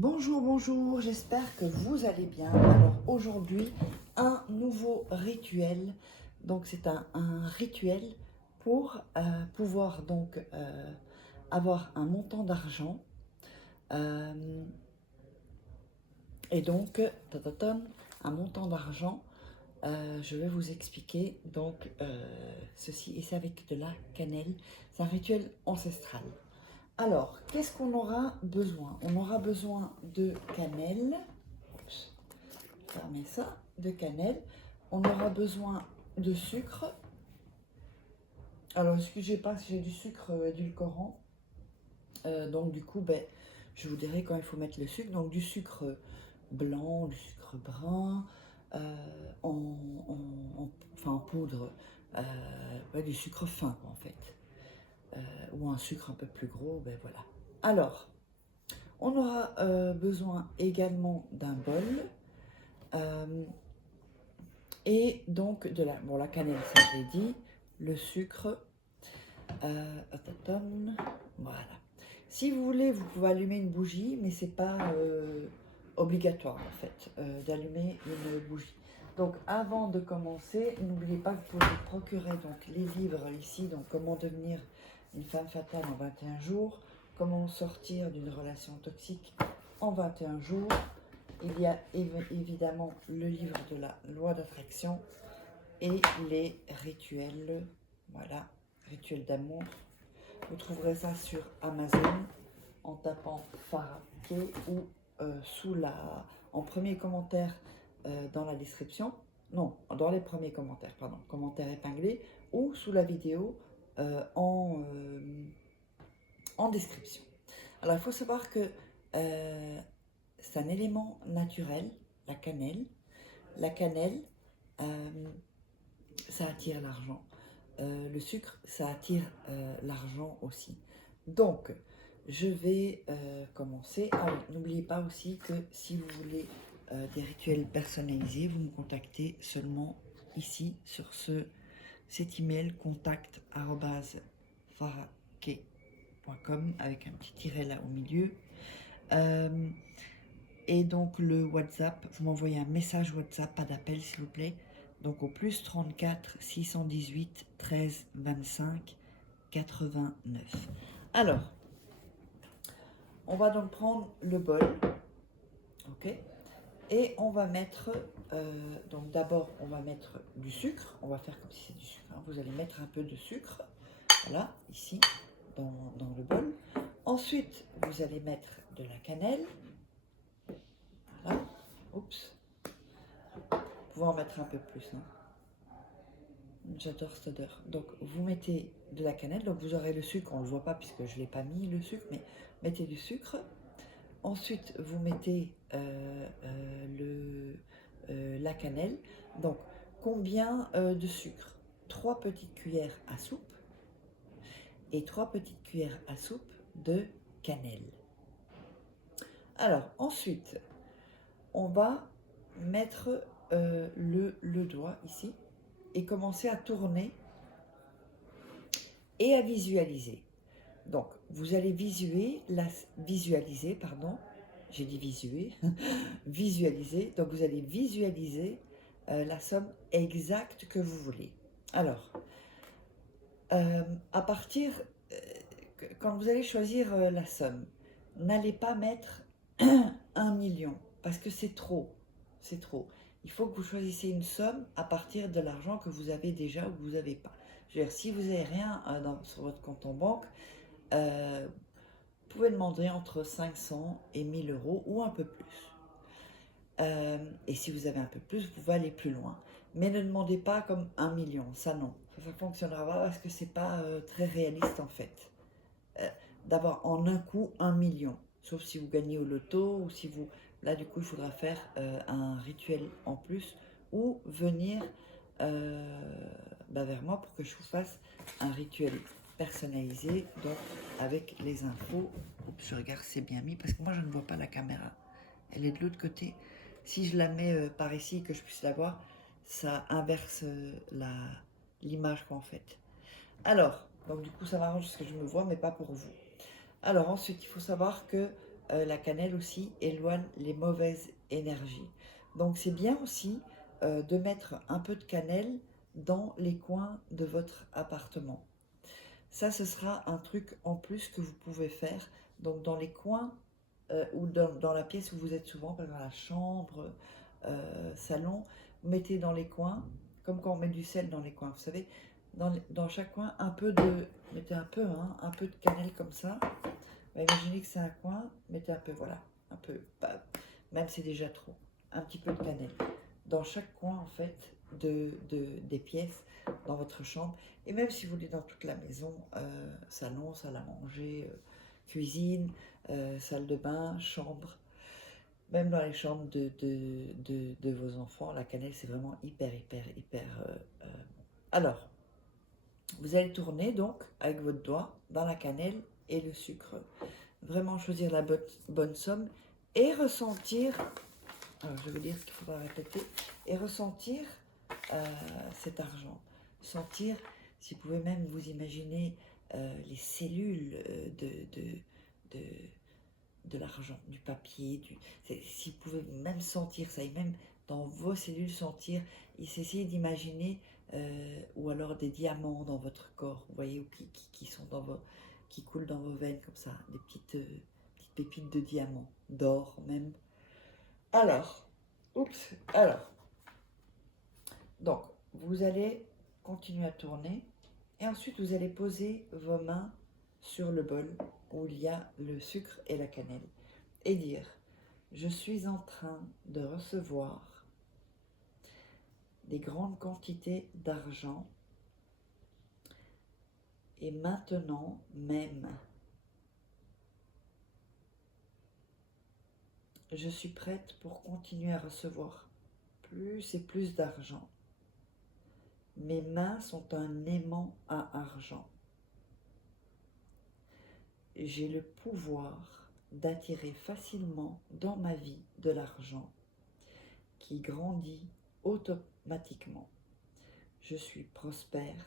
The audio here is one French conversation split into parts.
Bonjour, bonjour, j'espère que vous allez bien. Alors aujourd'hui, un nouveau rituel. Donc c'est un rituel pour pouvoir donc avoir un montant d'argent. Euh, et donc, tatatam, un montant d'argent. Je vais vous expliquer donc ceci, et c'est avec de la cannelle. C'est un rituel ancestral. Alors, qu'est-ce qu'on aura besoin? On aura besoin de cannelle. Oups, fermez ça, de cannelle. On aura besoin de sucre. Alors, excusez pas si j'ai du sucre édulcorant. Donc, du coup, ben, je vous dirai quand il faut mettre le sucre. Donc, du sucre blanc, du sucre brun, enfin en poudre, ouais, du sucre fin, en fait. Ou un sucre un peu plus gros, ben voilà. Alors, on aura besoin également d'un bol. Et donc de la, bon, la cannelle, ça j'ai dit, le sucre, voilà. Si vous voulez, vous pouvez allumer une bougie, mais c'est pas obligatoire en fait d'allumer une bougie. Donc avant de commencer, n'oubliez pas que vous pouvez vous procurer donc les livres ici, donc comment devenir une femme fatale en 21 jours, comment sortir d'une relation toxique en 21 jours. Il y a évidemment le livre de la loi d'attraction et les rituels, voilà, rituels d'amour. Vous trouverez ça sur Amazon en tapant Farah K ou en premier commentaire dans la description, non, dans les premiers commentaires, pardon, commentaires épinglés, ou sous la vidéo en description. Alors il faut savoir que c'est un élément naturel, la cannelle. La cannelle, ça attire l'argent. Le sucre, ça attire l'argent aussi. Donc, je vais commencer. Ah oui, n'oubliez pas aussi que si vous voulez des rituels personnalisés, vous me contactez seulement ici sur cet email contact@farake.com avec un petit tiret là au milieu. Et donc le WhatsApp, vous m'envoyez un message WhatsApp, pas d'appel s'il vous plaît. Donc au plus 34 618 13 25 89. Alors, on va donc prendre le bol, ok? Et on va mettre, donc d'abord on va mettre du sucre, on va faire comme si c'est du sucre, hein. Vous allez mettre un peu de sucre, voilà, ici, dans le bol. Ensuite, vous allez mettre de la cannelle, voilà, oups. Vous pouvez en mettre un peu plus, hein. J'adore cette odeur. Donc vous mettez de la cannelle, donc vous aurez le sucre, on ne le voit pas puisque je ne l'ai pas mis le sucre, mais mettez du sucre. Ensuite vous mettez la cannelle. Donc combien de sucre? 3 petites cuillères à soupe et 3 petites cuillères à soupe de cannelle. Alors ensuite on va mettre le doigt ici et commencer à tourner et à visualiser. Donc, vous allez visualiser, pardon, j'ai dit visuer, visualiser, donc vous allez visualiser la somme exacte que vous voulez. Alors, à partir, quand vous allez choisir la somme, n'allez pas mettre 1 million, parce que c'est trop, c'est trop. Il faut que vous choisissiez une somme à partir de l'argent que vous avez déjà ou que vous n'avez pas. Je veux dire, si vous n'avez rien sur votre compte en banque, vous pouvez demander entre 500 et 1000 euros ou un peu plus. Et si vous avez un peu plus, vous pouvez aller plus loin. Mais ne demandez pas comme 1 million, ça non. Ça ne fonctionnera pas parce que c'est pas très réaliste en fait. D'avoir en un coup 1 million. Sauf si vous gagnez au loto ou si vous... Là du coup il faudra faire un rituel en plus ou venir vers moi pour que je vous fasse un rituel personnalisé, donc avec les infos. Oups, je regarde c'est bien mis parce que moi je ne vois pas la caméra. Elle est de l'autre côté. Si je la mets par ici que je puisse la voir, ça inverse l'image en fait. Alors, donc du coup ça m'arrange parce que je me vois mais pas pour vous. Alors ensuite il faut savoir que la cannelle aussi éloigne les mauvaises énergies. Donc c'est bien aussi de mettre un peu de cannelle dans les coins de votre appartement. Ça, ce sera un truc en plus que vous pouvez faire. Donc dans les coins ou dans la pièce où vous êtes souvent, par exemple la chambre, salon, vous mettez dans les coins, comme quand on met du sel dans les coins, vous savez, dans chaque coin, mettez un peu de cannelle comme ça. Imaginez que c'est un coin, mettez un peu, voilà, un peu, même c'est déjà trop, un petit peu de cannelle. Dans chaque coin, en fait, des pièces, dans votre chambre, et même si vous voulez dans toute la maison, salon, salle à manger, cuisine, salle de bain, chambre, même dans les chambres de vos enfants, la cannelle, c'est vraiment hyper. Alors, vous allez tourner donc avec votre doigt dans la cannelle et le sucre. Vraiment choisir la bonne somme et ressentir, alors je vais dire ce qu'il faudra répéter, et ressentir cet argent. Sentir, si vous pouvez même vous imaginer les cellules de l'argent, du papier, si vous pouvez même sentir ça, et même dans vos cellules sentir, essayez d'imaginer, ou alors des diamants dans votre corps, vous voyez, qui sont qui coulent dans vos veines comme ça, des petites pépites de diamants, d'or même. Alors, donc, vous allez continuer à tourner, et ensuite vous allez poser vos mains sur le bol où il y a le sucre et la cannelle, et dire, je suis en train de recevoir des grandes quantités d'argent, et maintenant même, je suis prête pour continuer à recevoir plus et plus d'argent. Mes mains sont un aimant à argent. J'ai le pouvoir d'attirer facilement dans ma vie de l'argent qui grandit automatiquement. Je suis prospère,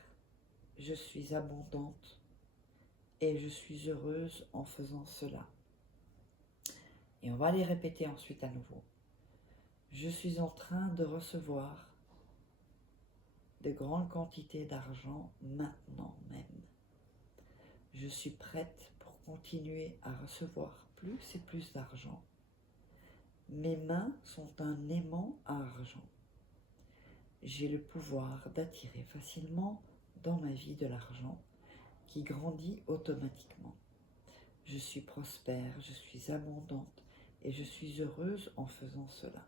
je suis abondante et je suis heureuse en faisant cela. Et on va les répéter ensuite à nouveau. Je suis en train de recevoir de grandes quantités d'argent maintenant même. Je suis prête pour continuer à recevoir plus et plus d'argent. Mes mains sont un aimant à argent. J'ai le pouvoir d'attirer facilement dans ma vie de l'argent qui grandit automatiquement. Je suis prospère, je suis abondante et je suis heureuse en faisant cela.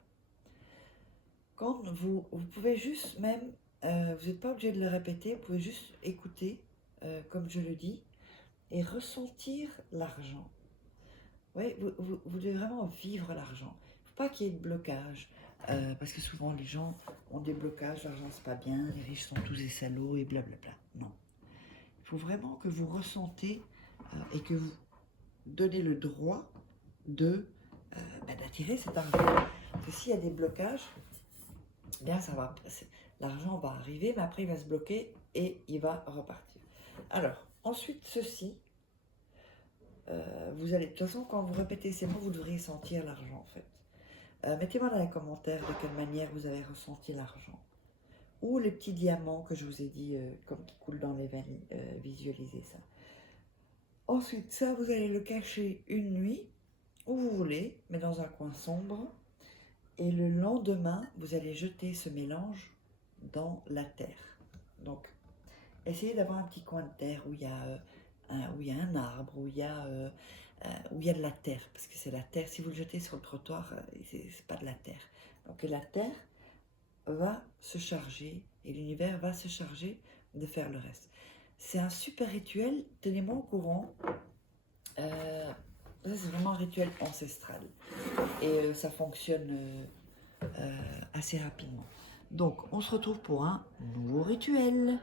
Quand vous pouvez juste même, vous n'êtes pas obligé de le répéter, vous pouvez juste écouter, comme je le dis, et ressentir l'argent. Oui, vous devez vraiment vivre l'argent. Il ne faut pas qu'il y ait de blocage, parce que souvent les gens ont des blocages, l'argent c'est pas bien, les riches sont tous des salauds et blablabla. Non. Il faut vraiment que vous ressentez et que vous donnez le droit d'attirer cet argent. Parce que s'il y a des blocages, bien ça va, l'argent va arriver, mais après il va se bloquer et il va repartir. Alors, ensuite ceci, vous allez, de toute façon quand vous répétez ces mots, vous devriez sentir l'argent en fait. Mettez-moi dans les commentaires de quelle manière vous avez ressenti l'argent. Ou les petits diamants que je vous ai dit, comme qui coulent dans les veines, visualisez ça. Ensuite, ça, vous allez le cacher une nuit, où vous voulez, mais dans un coin sombre. Et le lendemain, vous allez jeter ce mélange dans la terre. Donc, essayez d'avoir un petit coin de terre où il y a un arbre, où il y a de la terre. Parce que c'est la terre, si vous le jetez sur le trottoir, c'est pas de la terre. Donc la terre va se charger, et l'univers va se charger de faire le reste. C'est un super rituel, tenez-moi au courant. C'est vraiment un rituel ancestral. Et ça fonctionne assez rapidement. Donc, on se retrouve pour un nouveau rituel.